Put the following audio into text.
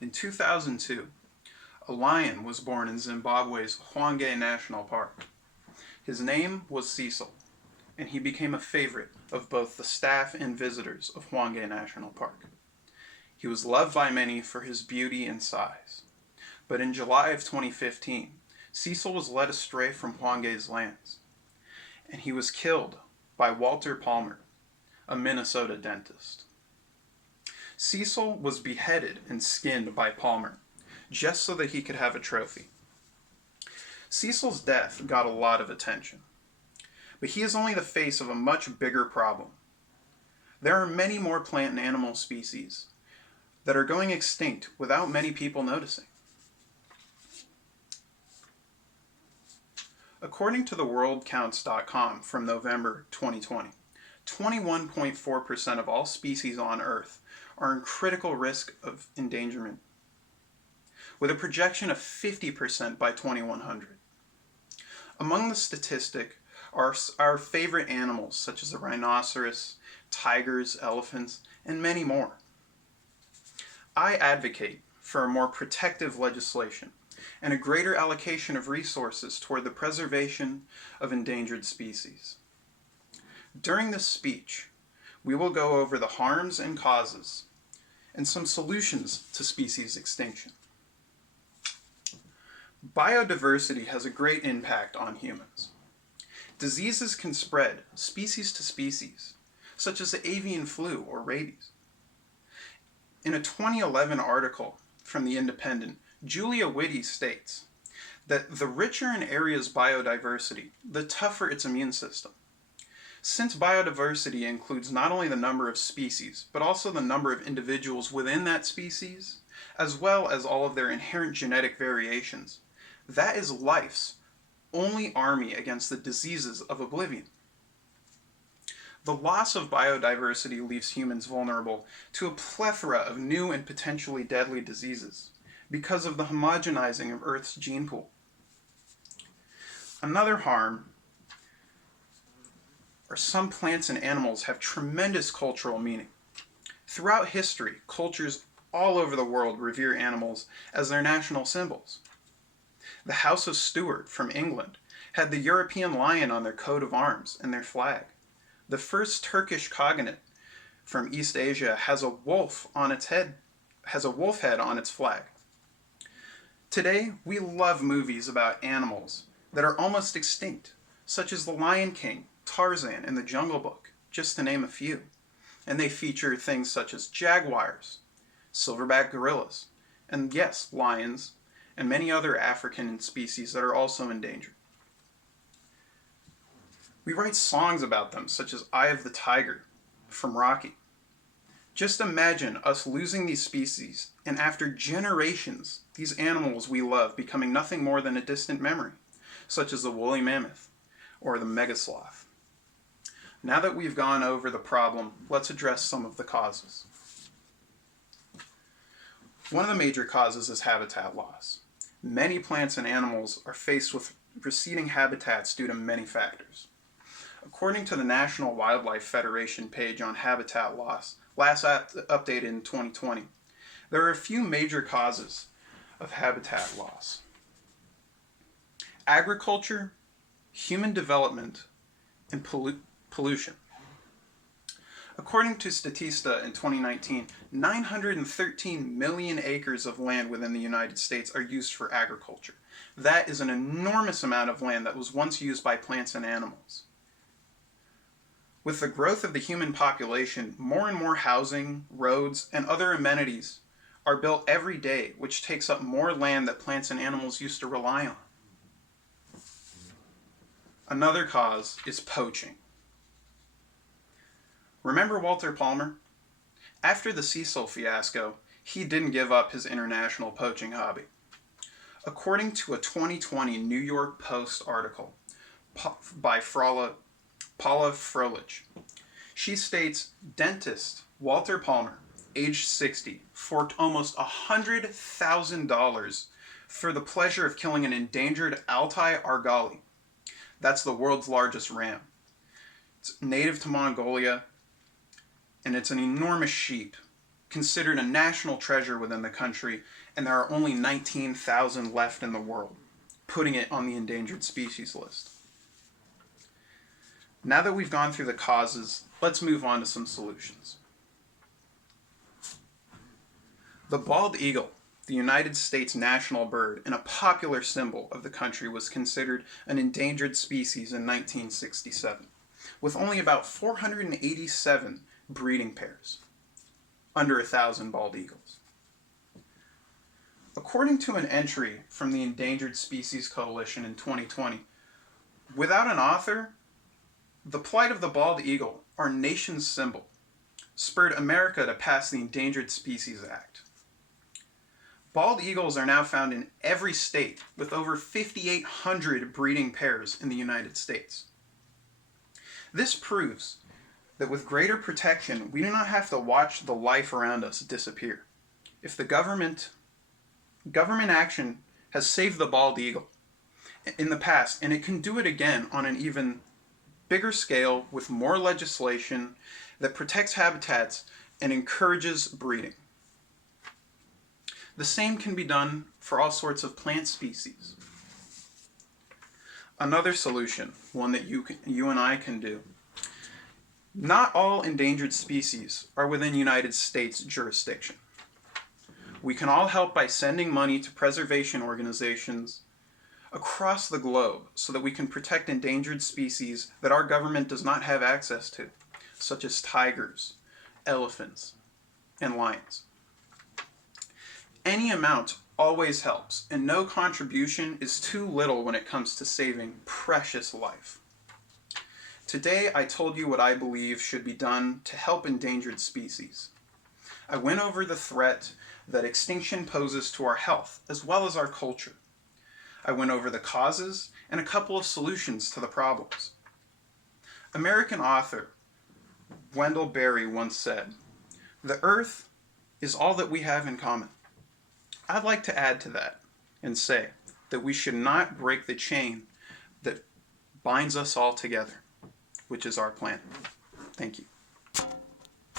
In 2002, a lion was born in Zimbabwe's Hwange National Park. His name was Cecil, and he became a favorite of both the staff and visitors of Hwange National Park. He was loved by many for his beauty and size. But in July of 2015, Cecil was led astray from Hwange's lands, and he was killed by Walter Palmer, a Minnesota dentist. Cecil was beheaded and skinned by Palmer, just so that he could have a trophy. Cecil's death got a lot of attention, but he is only the face of a much bigger problem. There are many more plant and animal species that are going extinct without many people noticing. According to the worldcounts.com from November 2020, 21.4% of all species on Earth are in critical risk of endangerment, with a projection of 50% by 2100. Among the statistic are our favorite animals such as the rhinoceros, tigers, elephants, and many more. I advocate for a more protective legislation and a greater allocation of resources toward the preservation of endangered species. During this speech, we will go over the harms and causes and some solutions to species extinction. Biodiversity has a great impact on humans. Diseases can spread species to species, such as the avian flu or rabies. In a 2011 article from The Independent, Julia Whitty states that the richer an area's biodiversity, the tougher its immune system. Since biodiversity includes not only the number of species, but also the number of individuals within that species, as well as all of their inherent genetic variations, that is life's only army against the diseases of oblivion. The loss of biodiversity leaves humans vulnerable to a plethora of new and potentially deadly diseases because of the homogenizing of Earth's gene pool. Another harm are some plants and animals have tremendous cultural meaning. Throughout history, cultures all over the world revere animals as their national symbols. The House of Stuart from England had the European lion on their coat of arms and their flag. The first Turkish Khaganate from East Asia has a wolf head on its flag. Today, we love movies about animals that are almost extinct, such as The Lion King, Tarzan, and The Jungle Book, just to name a few. And they feature things such as jaguars, silverback gorillas, and yes, lions, and many other African species that are also endangered. We write songs about them, such as Eye of the Tiger from Rocky. Just imagine us losing these species, and after generations, these animals we love becoming nothing more than a distant memory, such as the woolly mammoth or the megasloth. Now that we've gone over the problem, let's address some of the causes. One of the major causes is habitat loss. Many plants and animals are faced with receding habitats due to many factors. According to the National Wildlife Federation page on habitat loss, last updated in 2020, there are a few major causes of habitat loss: agriculture, human development, and pollution. According to Statista in 2019, 913 million acres of land within the United States are used for agriculture. That is an enormous amount of land that was once used by plants and animals. With the growth of the human population, more and more housing, roads, and other amenities are built every day, which takes up more land that plants and animals used to rely on. Another cause is poaching. Remember Walter Palmer? After the Cecil fiasco, he didn't give up his international poaching hobby. According to a 2020 New York Post article by Paula Froelich, she states dentist Walter Palmer, age 60, forked almost $100,000 for the pleasure of killing an endangered Altai argali. That's the world's largest ram. It's native to Mongolia, and it's an enormous sheep considered a national treasure within the country, and there are only 19,000 left in the world, putting it on the endangered species list. Now that we've gone through the causes, let's move on to some solutions. The bald eagle, the United States national bird and a popular symbol of the country, was considered an endangered species in 1967, with only about 487 breeding pairs, under 1,000 bald eagles. According to an entry from the Endangered Species Coalition in 2020, without an author, the plight of the bald eagle, our nation's symbol, spurred America to pass the Endangered Species Act. Bald eagles are now found in every state, with over 5,800 breeding pairs in the United States. This proves that with greater protection, we do not have to watch the life around us disappear. If the government action has saved the bald eagle in the past, and it can do it again on an even bigger scale with more legislation that protects habitats and encourages breeding. The same can be done for all sorts of plant species. Another solution, one that you and I can do. Not all endangered species are within United States jurisdiction. We can all help by sending money to preservation organizations across the globe so that we can protect endangered species that our government does not have access to, such as tigers, elephants, and lions. Any amount always helps, and no contribution is too little when it comes to saving precious life. Today, I told you what I believe should be done to help endangered species. I went over the threat that extinction poses to our health, as well as our culture. I went over the causes and a couple of solutions to the problems. American author Wendell Berry once said, "The earth is all that we have in common." I'd like to add to that and say that we should not break the chain that binds us all together, which is our planet. Thank you.